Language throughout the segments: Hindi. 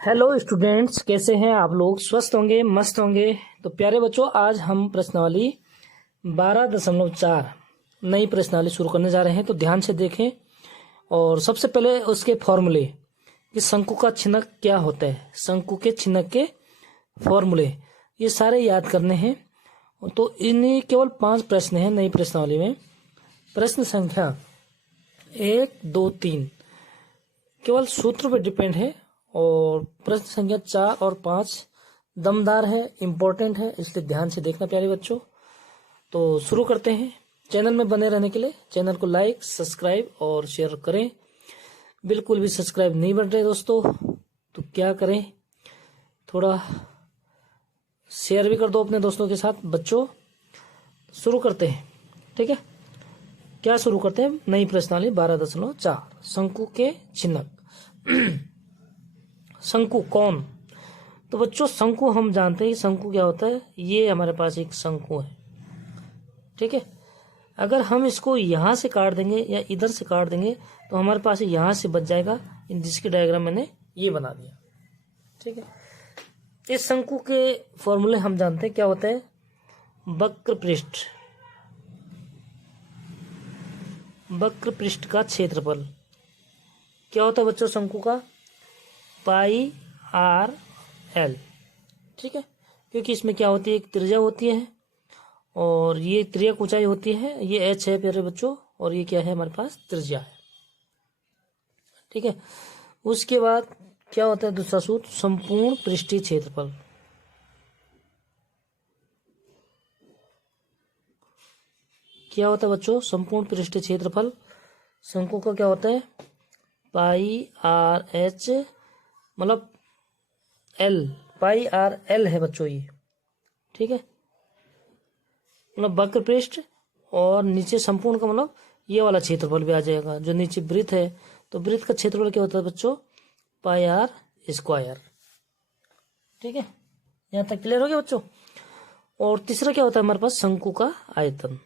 हेलो स्टूडेंट्स, कैसे हैं आप लोग? स्वस्थ होंगे, मस्त होंगे। तो प्यारे बच्चों, आज हम प्रश्नावली 12.4 नई प्रश्नावली शुरू करने जा रहे हैं। तो ध्यान से देखें और सबसे पहले उसके फॉर्मूले कि शंकु का छिनक क्या होता है, शंकु के छिनक के फॉर्मूले ये सारे याद करने हैं। तो इन्हीं केवल 5 प्रश्न हैं नई प्रश्नावली में। प्रश्न संख्या 1, 2, 3 केवल सूत्र पर डिपेंड है और प्रश्न संख्या 4 और 5 दमदार है, इम्पोर्टेंट है, इसलिए ध्यान से देखना प्यारे बच्चों। तो शुरू करते हैं। चैनल में बने रहने के लिए चैनल को लाइक, सब्सक्राइब और शेयर करें। बिल्कुल भी सब्सक्राइब नहीं बन रहे दोस्तों, तो क्या करें, थोड़ा शेयर भी कर दो अपने दोस्तों के साथ। बच्चों शुरू करते हैं, ठीक है। क्या शुरू करते हैं? नई प्रश्नावली 12.4 शंकु के छिनक। शंकु कौन? तो बच्चों शंकु हम जानते हैं शंकु क्या होता है। ये हमारे पास एक शंकु है, ठीक है। अगर हम इसको यहाँ से काट देंगे या इधर से काट देंगे तो हमारे पास यहाँ से बच जाएगा, जिसकी डायग्राम मैंने ये बना दिया, ठीक है। इस शंकु के फॉर्मूले हम जानते हैं क्या होता है। वक्र पृष्ठ, वक्र पृष्ठ का क्षेत्रफल क्या होता है बच्चों शंकु का? पाई आर एल, ठीक है। क्योंकि इसमें क्या होती है, एक त्रिज्या होती है और ये त्रिज्या ऊंचाई होती है, ये एच है प्यारे बच्चों, और ये क्या है हमारे पास त्रिज्या है, ठीक है। उसके बाद क्या होता है दूसरा सूत्र, संपूर्ण पृष्ठीय क्षेत्रफल। क्या होता है बच्चों संपूर्ण पृष्ठीय क्षेत्रफल? शंकु का क्या होता है? पाई आर एच, मतलब एल, पाई आर एल है बच्चों ये, ठीक है। मतलब वक्र पृष्ठ और नीचे संपूर्ण का मतलब ये वाला क्षेत्रफल भी आ जाएगा। जो नीचे वृत्त है तो वृत्त का क्षेत्रफल क्या होता है बच्चों? पाई आर स्क्वायर, ठीक है। यहाँ तक क्लियर हो गया बच्चों। और तीसरा क्या होता है हमारे पास? शंकु का आयतन।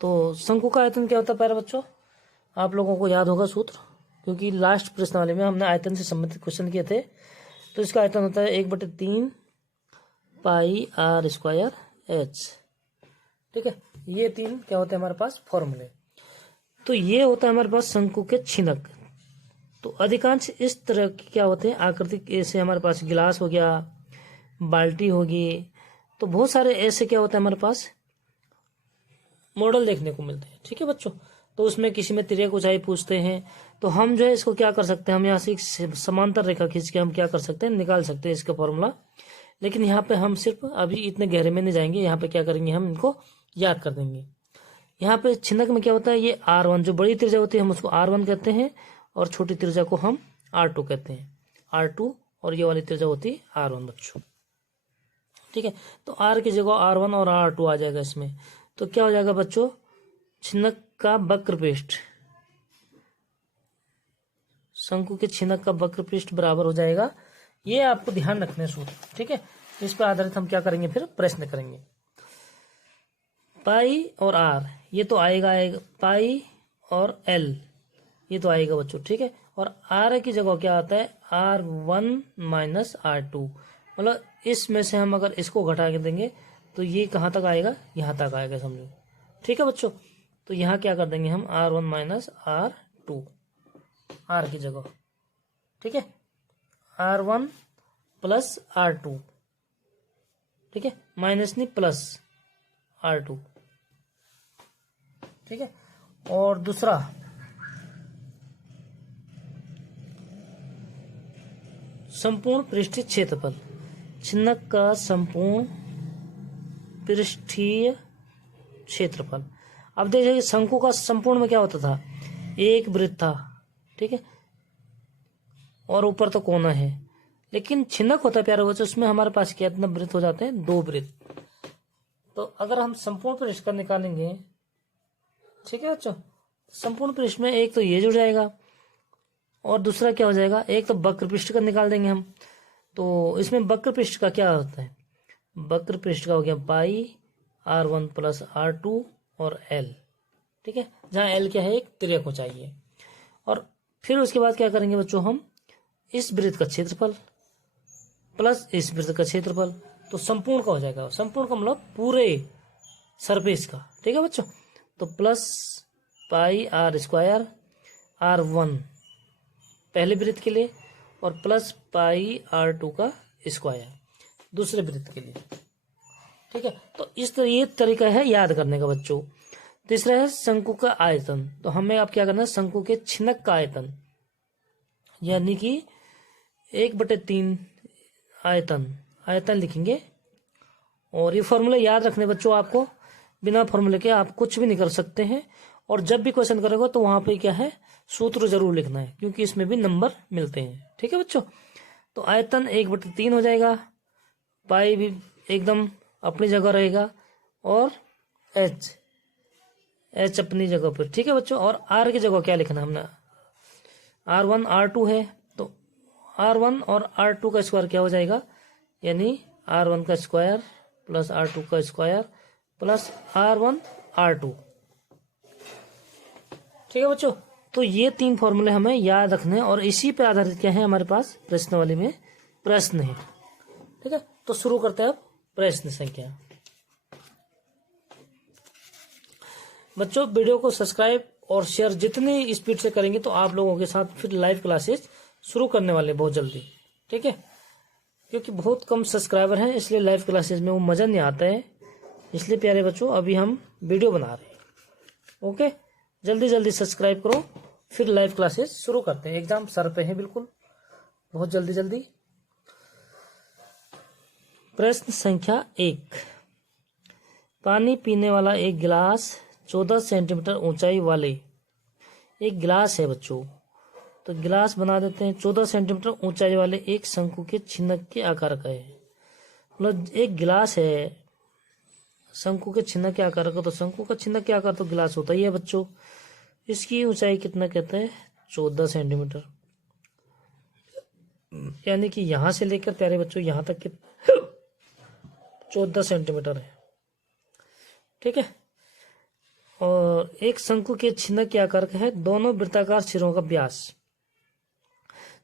तो शंकु का आयतन क्या होता है प्यारे बच्चों? आप लोगों को याद होगा सूत्र, क्योंकि लास्ट प्रश्नावली में हमने आयतन से संबंधित क्वेश्चन किए थे। तो इसका आयतन होता है 1/3 पाई आर स्क्वायर एच, ठीक है। ये 3 क्या होते हैं हमारे पास फॉर्मूले। तो ये होता है हमारे पास शंकु के छिनक। तो अधिकांश इस तरह की क्या होते हैं आकृति, ऐसे हमारे पास गिलास हो गया, बाल्टी होगी, तो बहुत सारे ऐसे क्या होता है हमारे पास मॉडल देखने को मिलते हैं, ठीक है बच्चों। तो उसमें किसी में तिर्यक ऊंचाई पूछते हैं तो हम जो है इसको क्या कर सकते हैं, हम यहाँ से एक समांतर रेखा खींच के हम क्या कर सकते हैं, निकाल सकते हैं इसका फॉर्मूला। लेकिन यहाँ पे हम सिर्फ अभी इतने गहरे में नहीं जाएंगे, यहाँ पे क्या करेंगे हम इनको याद कर देंगे। यहाँ पे छिनक में क्या होता है, ये R1 जो बड़ी त्रिज्या होती है हम उसको R1 कहते हैं और छोटी त्रिज्या को हम R2 कहते हैं, R2, और ये वाली त्रिज्या होती है R1 बच्चों, ठीक है। तो R की जगह R1 और R2 आ जाएगा इसमें। तो क्या हो जाएगा बच्चों, छिनक का वक्र पृष्ठ, शंकु के छिनक का वक्र पृष्ठ बराबर हो जाएगा, ये आपको ध्यान रखने सूत्र, ठीक है। इस पर आधारित हम क्या करेंगे, फिर प्रश्न करेंगे। पाई और आर ये तो आएगा, पाई और एल ये तो आएगा बच्चों, ठीक है। और आर की जगह क्या आता है, R1 माइनस R2, मतलब इसमें से हम अगर इसको घटा के देंगे तो ये कहाँ तक आएगा, यहाँ तक आएगा समझो, ठीक है बच्चों। तो यहाँ क्या कर देंगे हम, R1 माइनस R2 आर की जगह, ठीक है, R1 प्लस R2, ठीक है, माइनस नहीं प्लस R2, ठीक है। और दूसरा संपूर्ण पृष्ठीय क्षेत्रफल, छिनक का संपूर्ण पृष्ठीय क्षेत्रफल। अब देखिए शंकु का संपूर्ण में क्या होता था, एक वृत्त था, ठीक है, और ऊपर तो कोना है। लेकिन छिनक होता है प्यारे बच्चों, उसमें हमारे पास कितने वृत्त हो जाते हैं, 2 वृत्त। तो अगर हम संपूर्ण पृष्ठ का निकालेंगे, ठीक है बच्चों, संपूर्ण पृष्ठ में एक तो ये जुड़ जाएगा और दूसरा क्या हो जाएगा, एक तो वक्र पृष्ठ का निकाल देंगे हम। तो इसमें वक्र पृष्ठ का क्या होता है, वक्र पृष्ठ का हो गया पाई R1 प्लस R2 और L, ठीक है, जहाँ एल क्या है, एक तिर्यक ऊंचाई है। और फिर उसके बाद क्या करेंगे बच्चों, हम इस वृत्त का क्षेत्रफल प्लस इस वृत्त का क्षेत्रफल, तो संपूर्ण का हो जाएगा, संपूर्ण का मतलब पूरे सरफेस का। ठीक है बच्चों, तो plus pi are square R1 पहले वृत्त के लिए और प्लस पाई R2 का स्क्वायर दूसरे वृत्त के लिए। ठीक है, तो ये तरीका है याद करने का बच्चों। तीसरा है शंकु का आयतन। तो हमें अब क्या करना है, शंकु के छिनक का आयतन, यानी कि 1/3 आयतन लिखेंगे। और ये फॉर्मूला याद रखने बच्चों, आपको बिना फॉर्मूले के आप कुछ भी नहीं कर सकते हैं। और जब भी क्वेश्चन करेगा तो वहां पे क्या है, सूत्र जरूर लिखना है, क्योंकि इसमें भी नंबर मिलते हैं। ठीक है बच्चों, तो आयतन 1/3 हो जाएगा, पाई भी एकदम अपनी जगह रहेगा और एच अपनी जगह पर। ठीक है बच्चों, और आर की जगह क्या लिखना है हमने, R1 R2 है, तो R1 और R2 का स्क्वायर क्या हो जाएगा, यानी R1 का स्क्वायर प्लस R2 का स्क्वायर प्लस R1 R2। ठीक है बच्चों, तो ये 3 फॉर्मूले हमें याद रखने हैं और इसी पे आधारित क्या है, हमारे पास प्रश्नावली में प्रश्न है। ठीक है, तो शुरू करते हैं अब प्रश्न संख्या। बच्चों वीडियो को सब्सक्राइब और शेयर जितनी स्पीड से करेंगे तो आप लोगों के साथ फिर लाइव क्लासेस शुरू करने वाले बहुत जल्दी। ठीक है, क्योंकि बहुत कम सब्सक्राइबर हैं, इसलिए लाइव क्लासेस में वो मजा नहीं आता है। इसलिए प्यारे बच्चों अभी हम वीडियो बना रहे हैं। ओके, जल्दी जल्दी सब्सक्राइब करो, फिर लाइव क्लासेस शुरू करते हैं। एग्जाम सर पे है बिल्कुल, बहुत जल्दी जल्दी। प्रश्न संख्या 1, पानी पीने वाला एक गिलास 14 सेंटीमीटर ऊंचाई वाले एक गिलास है बच्चों। तो गिलास बना देते हैं, 14 सेंटीमीटर ऊंचाई वाले एक शंकु के छिनक के आकार का है। मतलब एक गिलास है शंकु के छिनक के आकार का, तो शंकु का छिनक के आकार तो गिलास होता ही है बच्चों। इसकी ऊंचाई कितना कहते हैं, 14 सेंटीमीटर, यानी कि यहां से लेकर प्यारे बच्चों यहां तक के 14 सेंटीमीटर है। ठीक है, और एक शंकु के छिनक के आकार का है, दोनों वृत्ताकार सिरों का व्यास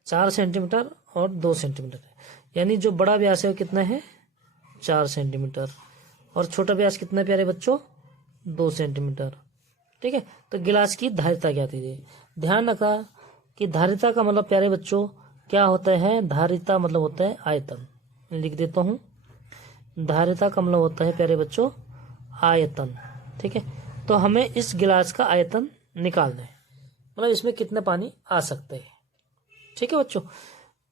4 सेंटीमीटर और 2 सेंटीमीटर है। यानी जो बड़ा व्यास है वो कितना है, 4 सेंटीमीटर, और छोटा व्यास कितना प्यारे बच्चों, 2 सेंटीमीटर। ठीक है, तो गिलास की धारिता क्या थी। ध्यान रखा कि धारिता का मतलब प्यारे बच्चों क्या होता है, धारिता मतलब होता है आयतन। लिख देता हूं, धारिता का मतलब होता है प्यारे बच्चों आयतन। ठीक है, तो हमें इस गिलास का आयतन निकालना है, मतलब इसमें कितना पानी आ सकते हैं। ठीक है बच्चों,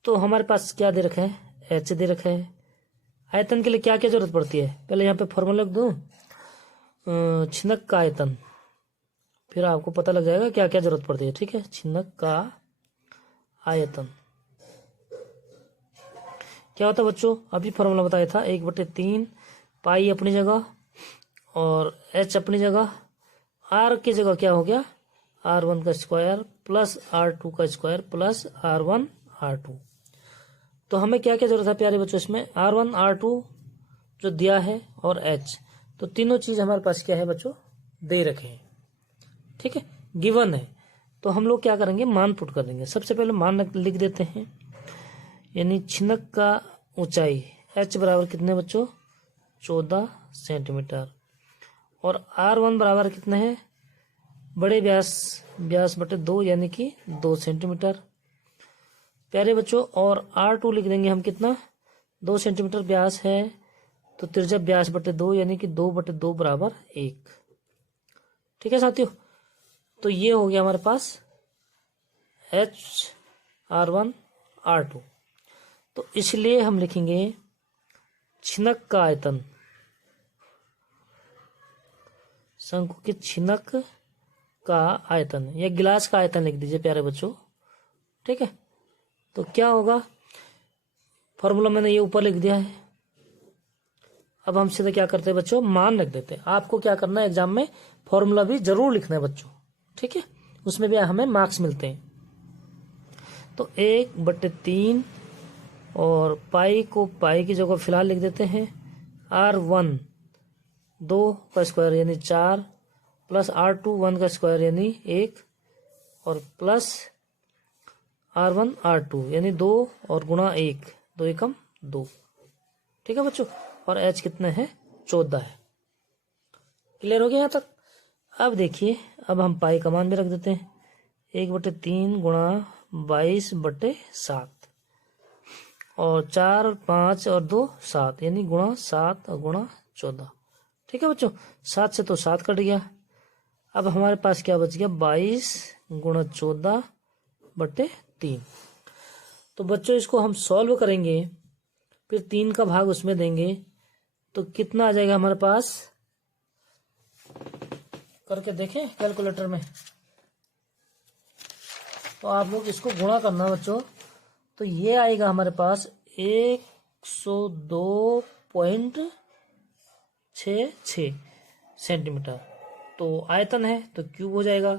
तो हमारे पास क्या दे रखा है, एच दे रखा है। आयतन के लिए क्या क्या जरूरत पड़ती है, पहले यहाँ पे फॉर्मूला लिख दूं, छिनक का आयतन, फिर आपको पता लग जाएगा क्या क्या जरूरत पड़ती है। ठीक है, छिनक का आयतन क्या होता है बच्चों, अभी फॉर्मूला बताया था, 1/3 पाई अपनी जगह और एच अपनी जगह, आर की जगह क्या हो गया, R1 का स्क्वायर प्लस R2 का स्क्वायर प्लस R1 R2। तो हमें क्या क्या जरूरत है प्यारे बच्चों, इसमें R1 R2 जो दिया है और H, तो तीनों चीज हमारे पास क्या है बच्चों, दे रखे हैं। ठीक है, गिवन है, तो हम लोग क्या करेंगे, मान पुट कर देंगे। सबसे पहले मान लिख देते हैं, यानी छिनक का ऊंचाई H बराबर कितने बच्चों, 14 सेंटीमीटर, और R1 बराबर कितना है, बड़े व्यास बटे 2 यानी कि 2 सेंटीमीटर प्यारे बच्चों। और R2 लिख देंगे हम कितना, 2 सेंटीमीटर व्यास है, तो त्रिज्या व्यास बटे 2 यानी कि 2/2 बराबर 1। ठीक है साथियों, तो ये हो गया हमारे पास H R1 R2। तो इसलिए हम लिखेंगे छिनक का आयतन, शंकु के छिनक का आयतन या गिलास का आयतन लिख दीजिए प्यारे बच्चों। ठीक है, तो क्या होगा, फॉर्मूला मैंने ये ऊपर लिख दिया है। अब हम सीधे क्या करते हैं बच्चों, मान रख देते हैं। आपको क्या करना है, एग्जाम में फॉर्मूला भी जरूर लिखना है बच्चों। ठीक है, उसमें भी हमें मार्क्स मिलते हैं। तो 1/3 और पाई को पाई की जगह फिलहाल लिख देते हैं, R1 2 का स्क्वायर यानी 4 प्लस R2 1 का स्क्वायर यानी 1 और प्लस R1 R2 यानी 2 और गुणा 1, 2 एकम 2। ठीक है बच्चों, और H कितना है 14 है। क्लियर हो गया यहाँ तक। अब देखिए, अब हम पाई का मान भी रख देते हैं, 1/3 गुणा 22/7 और 4 5 और 2 7 यानी गुणा 7 और गुणा 14। ठीक है बच्चों, 7 से तो 7 कट गया। अब हमारे पास क्या बच गया, 22 गुणा 14/3। तो बच्चों इसको हम सॉल्व करेंगे, फिर 3 का भाग उसमें देंगे, तो कितना आ जाएगा हमारे पास, करके देखें कैलकुलेटर में। तो आप लोग इसको गुणा करना बच्चों, तो ये आएगा हमारे पास 102.66 सेंटीमीटर। तो आयतन है तो क्यूब हो जाएगा,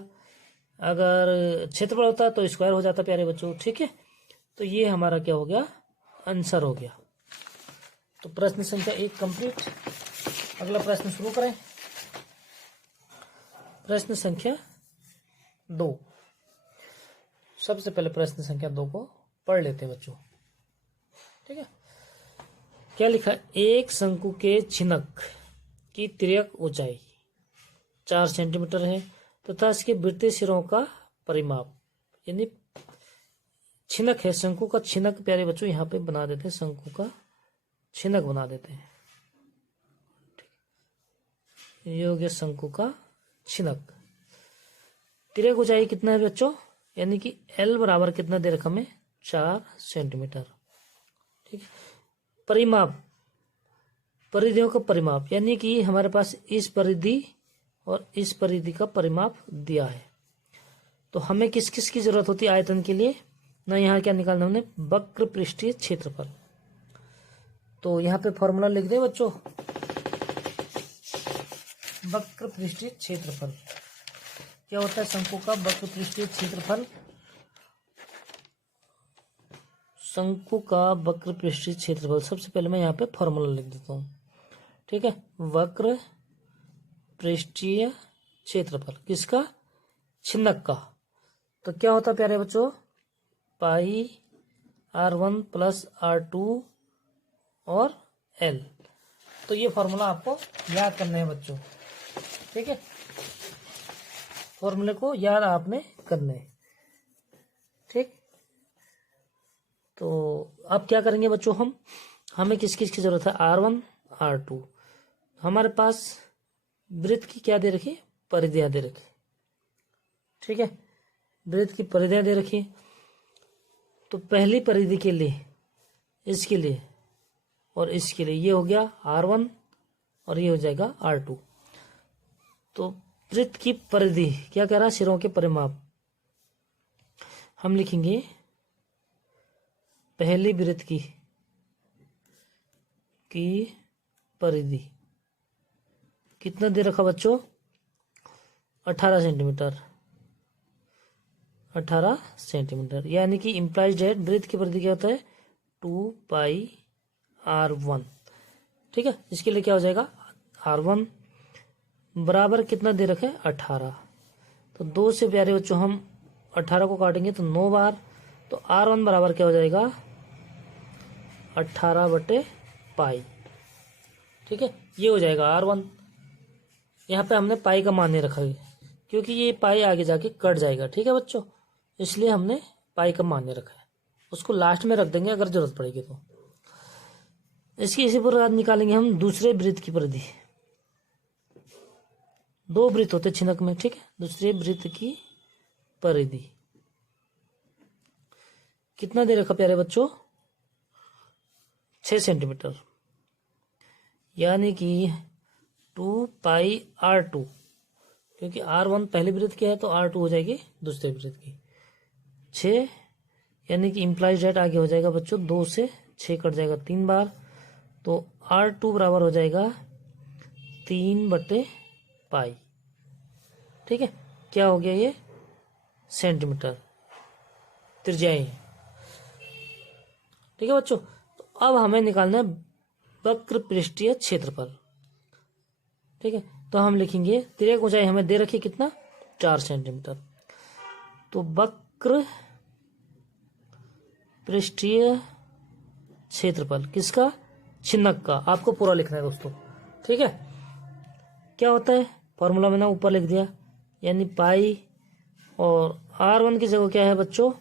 अगर क्षेत्रफल होता तो स्क्वायर हो जाता प्यारे बच्चों। ठीक है, तो ये हमारा क्या हो गया, आंसर हो गया। तो प्रश्न संख्या 1 कंप्लीट। अगला प्रश्न शुरू करें। प्रश्न संख्या 2। सबसे पहले प्रश्न संख्या 2 को पढ़ लेते हैं बच्चों। ठीक है, क्या लिखा है, एक शंकु के छिनक की तिर्यक ऊंचाई 4 सेंटीमीटर है तथा इसके वृत्तीय सिरों का परिमाप, यानी छिनक है, शंकु का छिनक प्यारे बच्चों यहाँ पे बना देते हैं, शंकु का छिनक बना देते हैं। ये हो गया शंकु का छिनक। तिर्यक ऊंचाई कितना है बच्चों, यानी कि L बराबर कितना दे रखा हमें, 4 सेंटीमीटर। ठीक है, परिमाप, परिधियों का परिमाप, यानी कि हमारे पास इस परिधि और इस परिधि का परिमाप दिया है। तो हमें किस किस की जरूरत होती है आयतन के लिए ना, यहाँ क्या निकालना हमने, वक्र पृष्ठीय क्षेत्रफल। तो यहाँ पे फॉर्मूला लिख दे बच्चों, वक्र पृष्ठीय क्षेत्रफल क्या होता है, शंकु का वक्र पृष्ठीय क्षेत्रफल। शंकु का वक्र पृष्ठीय क्षेत्रफल, सबसे पहले मैं यहाँ पे फॉर्मूला लिख देता हूँ। ठीक है, वक्र पृष्ठीय क्षेत्रफल किसका, छिनक का। तो क्या होता है प्यारे बच्चों, पाई R1 प्लस R2 और L। तो ये फॉर्मूला आपको याद करना है बच्चों। ठीक है, फॉर्मूले को याद आपने करना है। ठीक, तो अब क्या करेंगे बच्चों, हमें किस किस की जरूरत है, R1 R2। हमारे पास वृत्त की क्या दे रखी, परिधियां दे रखी। ठीक है, वृत्त की परिधियां दे रखी। तो पहली परिधि के लिए, इसके लिए और इसके लिए ये हो गया R1 और ये हो जाएगा R2। तो वृत्त की परिधि क्या कह रहा है, सिरों के परिमाप। हम लिखेंगे पहली वृत्त की परिधि कितना दे रखा बच्चों, 18 सेंटीमीटर। 18 सेंटीमीटर, यानी कि इम्प्लाइज डेट वृत्त की परिधि क्या होता है, 2πr1। ठीक है, इसके लिए क्या हो जाएगा, R1 बराबर कितना दे रखे, 18। तो 2 से प्यारे बच्चों हम 18 को काटेंगे तो 9 बार, तो R1 बराबर क्या हो जाएगा, 18/पाई। ठीक है, ये हो जाएगा R1। यहाँ पे हमने पाई का मान नहीं रखा है क्योंकि ये पाई आगे जाके कट जाएगा। ठीक है बच्चों, इसलिए हमने पाई का मान नहीं रखा है, उसको लास्ट में रख देंगे अगर जरूरत पड़ेगी तो। इसकी इसी प्रकार निकालेंगे हम दूसरे वृत्त की परिधि। 2 वृत्त होते छिनक में। ठीक है, दूसरे वृत्त की परिधि कितना दे रखा प्यारे बच्चों, 6 सेंटीमीटर, यानी कि 2πr2, क्योंकि R1 पहले वृत्त की है तो R2 हो जाएगी दूसरे वृत्त की। 6 यानी कि इम्प्लाइज डेट आगे हो जाएगा बच्चों, 2 से 6 कट जाएगा 3 बार, तो R2 बराबर हो जाएगा 3/पाई। ठीक है, क्या हो गया ये, सेंटीमीटर त्रिज्याएं। ठीक है बच्चों, तो अब हमें निकालना है वक्र पृष्ठीय क्षेत्रफल। ठीक है, तो हम लिखेंगे तिर्यक ऊंचाई हमें दे रखी कितना 4 सेंटीमीटर। तो वक्र पृष्ठीय क्षेत्रफल किसका, छिन्नक का, आपको पूरा लिखना है दोस्तों। ठीक है, क्या होता है फॉर्मूला मैंने ऊपर लिख दिया, यानी पाई, और R1 की जगह क्या है बच्चों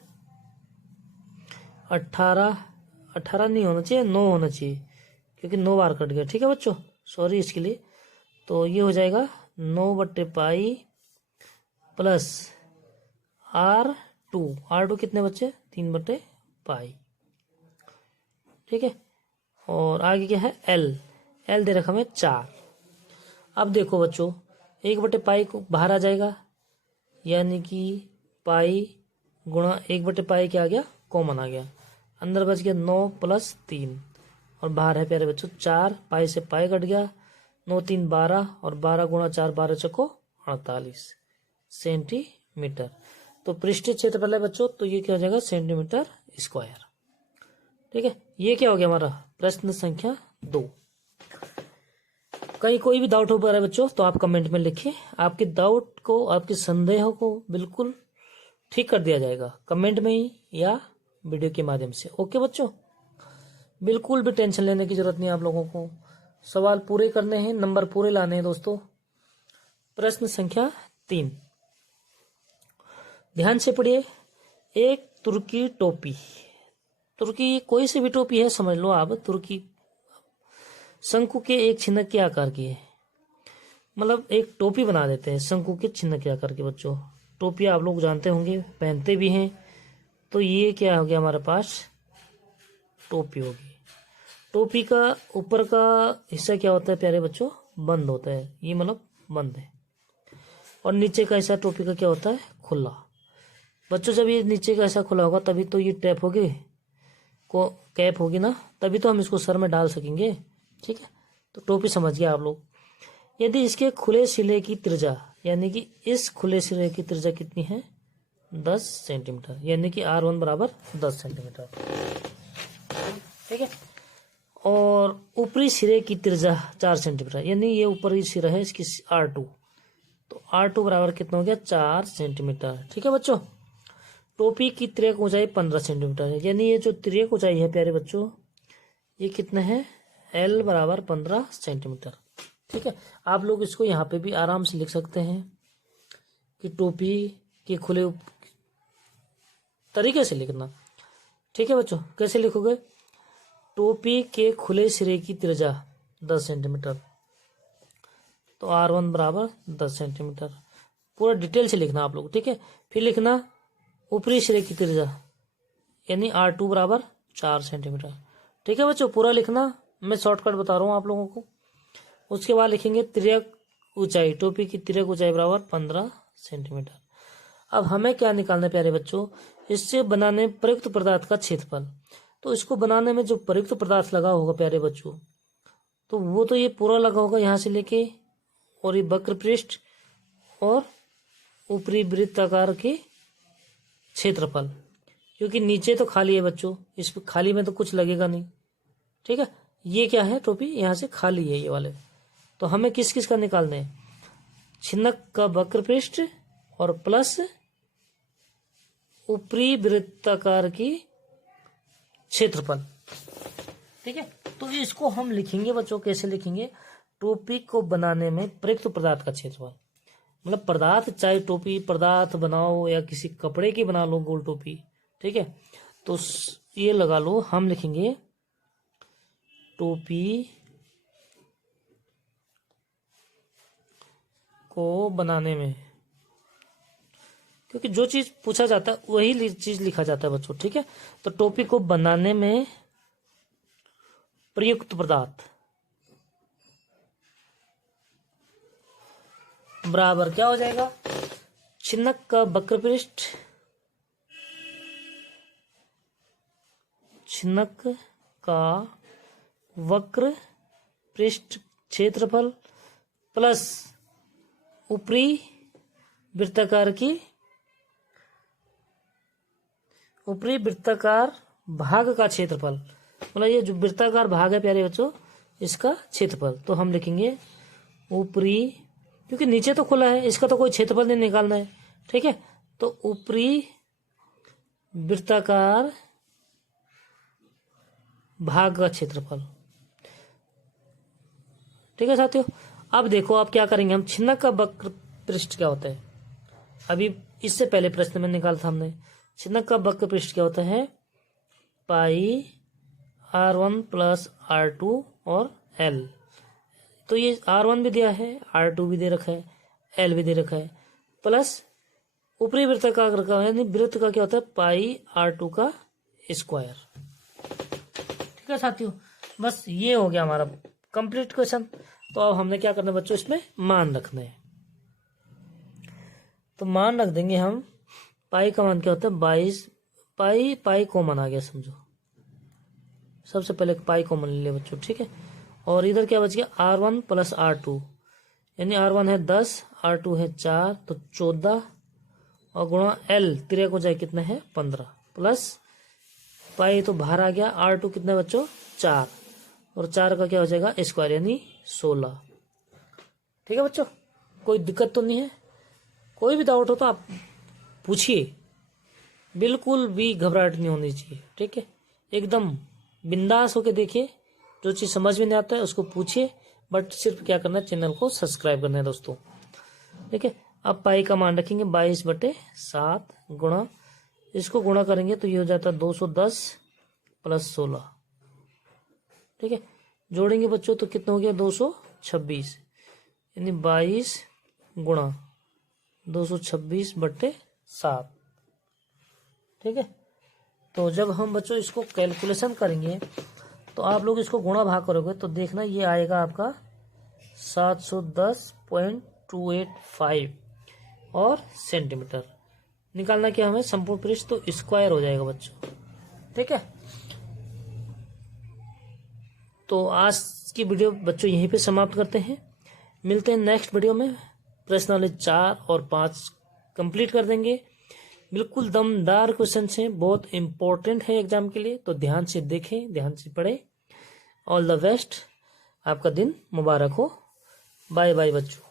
18 नहीं होना चाहिए, 9 होना चाहिए, क्योंकि 9 बार कट गया। ठीक है बच्चों, सॉरी इसके लिए। तो ये हो जाएगा 9/पाई प्लस R2 कितने बच्चे 3/पाई। ठीक है, और आगे क्या है L दे रखा हमें 4। अब देखो बच्चों 1/पाई को बाहर आ जाएगा, यानी कि पाई गुणा 1/पाई क्या आ गया, कॉमन आ गया, अंदर बच गया 9 + 3, और बाहर है प्यारे बच्चों 4, पाई से पाई कट गया, 9 3 12, और 12 गुणा 4 12 चको 48 सेंटीमीटर। तो पृष्ठीय क्षेत्रफल है बच्चों, तो ये क्या हो जाएगा सेंटीमीटर स्क्वायर। ठीक है, ये क्या हो गया हमारा प्रश्न संख्या 2। कहीं कोई भी डाउट हो पा रहा है बच्चों तो आप कमेंट में लिखिए, आपके डाउट को, आपके संदेह को बिल्कुल ठीक कर दिया जाएगा कमेंट में ही या वीडियो के माध्यम से। ओके बच्चों, बिल्कुल भी टेंशन लेने की जरूरत नहीं, आप लोगों को सवाल पूरे करने हैं, नंबर पूरे लाने हैं दोस्तों। प्रश्न संख्या 3, ध्यान से पढ़िए। एक तुर्की टोपी, तुर्की कोई सी भी टोपी है समझ लो आप, तुर्की शंकु के एक छिन्नक के आकार की है, मतलब एक टोपी बना देते हैं शंकु के छिन्नक के आकार के। बच्चों टोपी आप लोग जानते होंगे, पहनते भी हैं। तो ये क्या हो गया हमारे पास टोपी होगी। टोपी का ऊपर का हिस्सा क्या होता है प्यारे बच्चों, बंद होता है, ये मतलब बंद है, और नीचे का हिस्सा टोपी का क्या होता है, खुला। बच्चों जब ये नीचे का हिस्सा खुला होगा तभी तो ये टैप होगी, को कैप होगी ना, तभी तो हम इसको सर में डाल सकेंगे। ठीक है, तो टोपी समझ गए आप लोग। यदि इसके खुले सिरे की त्रिज्या, यानी कि इस खुले सिरे की त्रिज्या कितनी है 10 सेंटीमीटर, यानी कि R1 बराबर 10 सेंटीमीटर। ठीक है, और ऊपरी सिरे की त्रिज्या 4 सेंटीमीटर, यानी ये ऊपरी सिरा है इसकी R2, तो R2 बराबर कितना हो गया 4 सेंटीमीटर। ठीक है बच्चों, टोपी की तिर्यक ऊंचाई 15 सेंटीमीटर है, यानी ये जो तिर्यक ऊंचाई है प्यारे बच्चों ये कितना है L बराबर 15 सेंटीमीटर। ठीक है, आप लोग इसको यहाँ पे भी आराम से लिख सकते हैं कि टोपी के खुले तरीके से लिखना। ठीक है बच्चों, कैसे लिखोगे, टोपी के खुले सिरे की त्रिज्या 10 सेंटीमीटर, तो R1 बराबर 10 सेंटीमीटर, पूरा डिटेल से लिखना आप लोग। ठीक है, फिर लिखना ऊपरी सिरे की त्रिज्या, यानी R2 बराबर 4 सेंटीमीटर। ठीक है बच्चों, पूरा लिखना, मैं शॉर्टकट बता रहा हूँ आप लोगों को। उसके बाद लिखेंगे तिर्यक ऊंचाई, टोपी की तिर्यक ऊंचाई बराबर 15 सेंटीमीटर। अब हमें क्या निकालना है प्यारे बच्चों, इससे बनाने प्रयुक्त पदार्थ का क्षेत्रफल। तो इसको बनाने में जो प्रयुक्त पदार्थ लगा होगा प्यारे बच्चों, तो वो तो ये पूरा लगा होगा यहाँ से लेके, और ये वक्र पृष्ठ और ऊपरी वृत्ताकार के क्षेत्रफल, क्योंकि नीचे तो खाली है बच्चों, इस खाली में तो कुछ लगेगा नहीं। ठीक है, ये क्या है टोपी यहाँ से खाली है ये वाले, तो हमें किस किस का निकालना है, छिन्नक का वक्र पृष्ठ और प्लस ऊपरी वृत्ताकार की क्षेत्रफल। ठीक है, तो इसको हम लिखेंगे बच्चों, कैसे लिखेंगे, टोपी को बनाने में प्रयुक्त पदार्थ का क्षेत्रफल, मतलब पदार्थ चाहे टोपी पदार्थ बनाओ या किसी कपड़े की बना लो गोल टोपी। ठीक है, तो ये लगा लो, हम लिखेंगे टोपी को बनाने में, क्योंकि जो चीज पूछा जाता है वही चीज लिखा जाता है बच्चों। ठीक है, तो टोपी को बनाने में प्रयुक्त पदार्थ बराबर क्या हो जाएगा, छिन्नक का वक्र पृष्ठ, छिन्नक का वक्र पृष्ठ क्षेत्रफल प्लस ऊपरी वृत्ताकार की, ऊपरी वृत्ताकार भाग का क्षेत्रफल, मतलब ये जो वृत्ताकार भाग है प्यारे बच्चों इसका क्षेत्रफल। तो हम लिखेंगे ऊपरी क्योंकि नीचे तो खुला है, इसका तो कोई क्षेत्रफल नहीं निकालना है। ठीक है, तो ऊपरी वृत्ताकार भाग का क्षेत्रफल। ठीक है साथियों, अब देखो आप क्या करेंगे, हम छिन्नक का वक्र पृष्ठ क्या होता है, अभी इससे पहले प्रश्न में निकाला था हमने। छिन्नक का वक्र पृष्ठ क्या होता है, पाई r1 प्लस r2 और l। तो ये r1 भी दिया है, r2 भी दे रखा है, l भी दे रखा है, प्लस ऊपरी वृत्ताकार का यानी वृत्त का क्या होता है, पाई r2 का स्क्वायर। ठीक है साथियों, बस ये हो गया हमारा कंप्लीट क्वेश्चन। तो अब हमने क्या करना है बच्चों, इसमें मान रखना है। तो मान रख देंगे हम, पाई का मान क्या होता है 22, पाई कॉमन आ गया समझो, सबसे पहले पाई कॉमन ले लिया बच्चों। ठीक है, और इधर क्या बच गया, r1 प्लस r2, यानी r1 है 10, r2 है 4, तो 14, और गुणा l तिरक हो जाए कितना है 15, प्लस पाई तो बाहर आ गया, r2 कितना है बच्चों 4, और 4 का क्या हो जाएगा स्क्वायर यानी 16। ठीक है बच्चों, कोई दिक्कत तो नहीं है, कोई भी डाउट हो तो आप पूछिए, बिल्कुल भी घबराहट नहीं होनी चाहिए। ठीक है, एकदम बिंदास होके देखिए, जो चीज़ समझ में नहीं आता है उसको पूछिए, बट सिर्फ क्या करना है, चैनल को सब्सक्राइब करना है दोस्तों। ठीक है, अब पाई का मान रखेंगे 22/7 गुणा, इसको गुणा करेंगे तो ये हो जाता है 210 प्लस 16। ठीक है, जोड़ेंगे बच्चों तो कितना हो गया 226, यानी 22 गुणा 226/7। ठीक है, तो जब हम बच्चों इसको कैलकुलेशन करेंगे तो आप लोग इसको गुणा भाग करोगे तो देखना ये आएगा आपका 710.285 और सेंटीमीटर। निकालना क्या हमें संपूर्ण पृष्ठ, तो स्क्वायर हो जाएगा बच्चों। ठीक है, तो आज की वीडियो बच्चों यहीं पे समाप्त करते हैं, मिलते हैं नेक्स्ट वीडियो में। प्रश्नावली 4 और 5 कंप्लीट कर देंगे, बिल्कुल दमदार क्वेश्चन है, बहुत इंपॉर्टेंट है एग्जाम के लिए, तो ध्यान से देखें, ध्यान से पढ़ें। ऑल द बेस्ट, आपका दिन मुबारक हो। बाय बाय बच्चों।